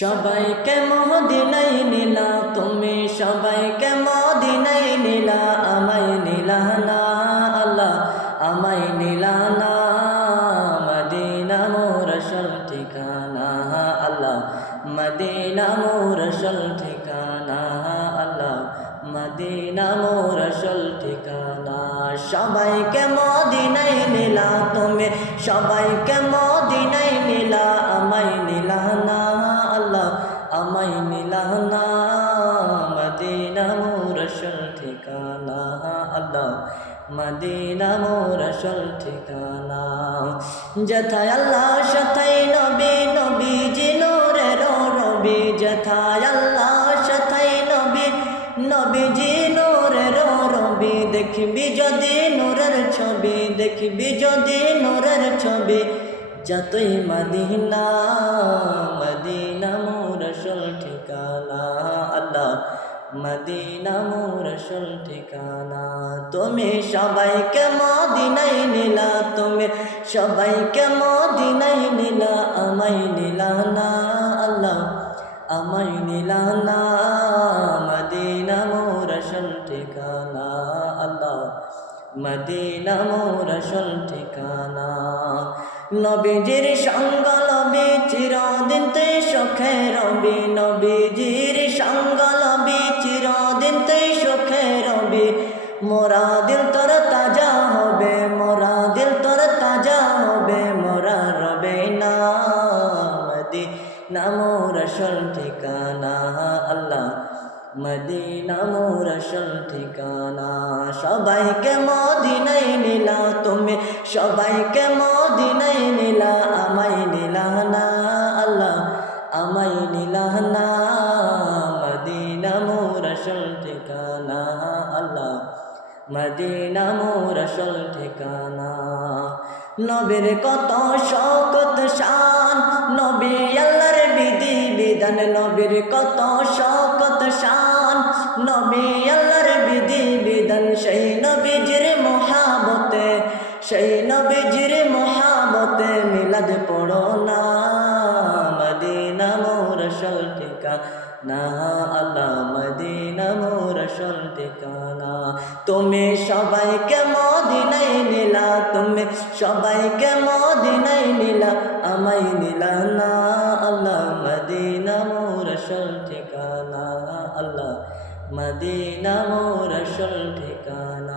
সবাইকে মদিনায় নিলা তুমি, সবাইকে মদিনায় নিলা, আমায় নিলা না আল্লাহ, আমায় নিলা না। মদিনা মোর আসল ঠিকানা আল্লাহ, মদিনা মোর আসল ঠিকানা আল্লাহ, মদিনা মোর আসল ঠিকানা। সবাইকে মদিনায় নিলা তুমি, সবাইকে মদিনায় নিলা, আমায় নিলা না আল্লাহ, আমায় নিলা না। মদিনা মোর আসল ঠিকানা আল্লাহ, মদিনা মোর আসল ঠিকানা। যেথায় আল্লাহ সেথায় নবী, নবীজি নূরের রবি। যেথায় আল্লাহ সেথায় নবী, নবীজি নূরের রবি। দেখবি যদি নূরের ছবি, দেখবি যদি নূরের ছবি, যতই মদিনা, মদিনা মোর আসল ঠিকানা আল্লাহ, মদিনা মোর আসল ঠিকানা। তুমি সবাইকে মদিনায় নিলা তুমি, সবাইকে মদিনায় নিলা, আমায় নিলা না আল্লাহ, আমায় নিলা না। মদিনা মোর আসল ঠিকানা আল্লাহ, মদিনা মোর আসল ঠিকানা। নবীজির সঙ্গ লবি চিরদিন তে সুখে রবি, নবীজির সঙ্গ লবি চিরদিন তে সুখে রবি। মোরা দিল তোর তাজা হবে, মোরা দিল তোর তাজা হবে, মোরা রবে না। মদিনা মোর আসল ঠিকানা আল্লাহ, মদিনা মোর আসল ঠিকানা। সবাইকে মদিনায় নিলা তুমি, সবাইকে মদিনায় নিলা, আমায় নিলা না আল্লাহ, আমায় নিলা না। মদিনা মোর আসল ঠিকানা আল্লাহ, মদিনা মোর আসল ঠিকানা। নবীর কত শওকত শান, নবী আল্লাহর বিধি বিধান। নবীর কত শওকত শান, নবী আল্লাহর বিধি বিধান। সেই নবীজির মহাবতে, সেই নবীজির মহাবতে মিলাদ পড়ো না। মদিনা মোর আসল ঠিকানা আল্লাহ, মদিনা মোর আসল ঠিকানা। তুমি সবাইকে মদিনায় নিলা তুমি, সবাইকে মদিনায় নিলা, আমায় নিলা না আল্লাহ, মদিনা মোর আসল ঠিকানা আল্লাহ, মদিনা মোর আসল ঠিকানা।